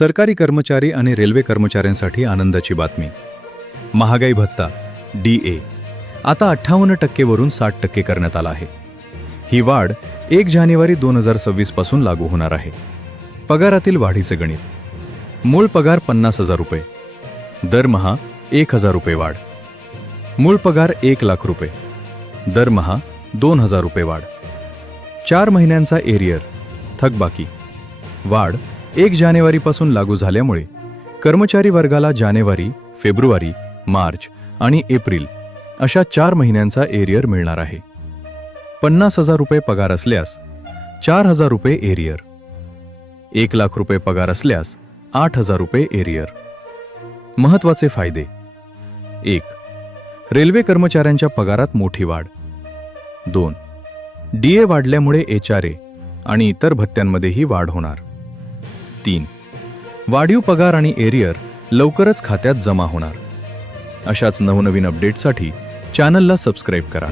सरकारी कर्मचारी आणि रेल्वे कर्मचाऱ्यांसाठी आनंदाची बातमी. महागाई भत्ता DA आता 58% वरून 60% करण्यात आला आहे. ही वाढ 1 जानेवारी 2026 पासून लागू होणार आहे. पगारातील वाढीचे गणित. मूळ पगार 50,000 रुपये, दरमहा 1,000 रुपये वाढ. मूळ पगार 1,00,000 रुपये, दरमहा 2,000 रुपये वाढ. 4 महिन्यांचा एरियर थकबाकी वाढ 1 जानेवारीपासून लागू झाल्यामुळे कर्मचारी वर्गाला जानेवारी, फेब्रुवारी, मार्च आणि एप्रिल अशा 4 महिन्यांचा एरियर मिळणार आहे. 50,000 रुपये पगार असल्यास 4,000 रुपये एरियर. 1,00,000 रुपये पगार असल्यास 8,000 रुपये एरियर. महत्त्वाचे फायदे. 1. रेल्वे कर्मचाऱ्यांच्या पगारात मोठी वाढ. 2. DA वाढल्यामुळे HRA आणि इतर भत्त्यांमध्येही वाढ होणार. 3. वाढीव पगार आणि एरियर लवकरच खात्यात जमा होणार. अशाच नवनवीन अपडेट्ससाठी चॅनलला सबस्क्राईब करा.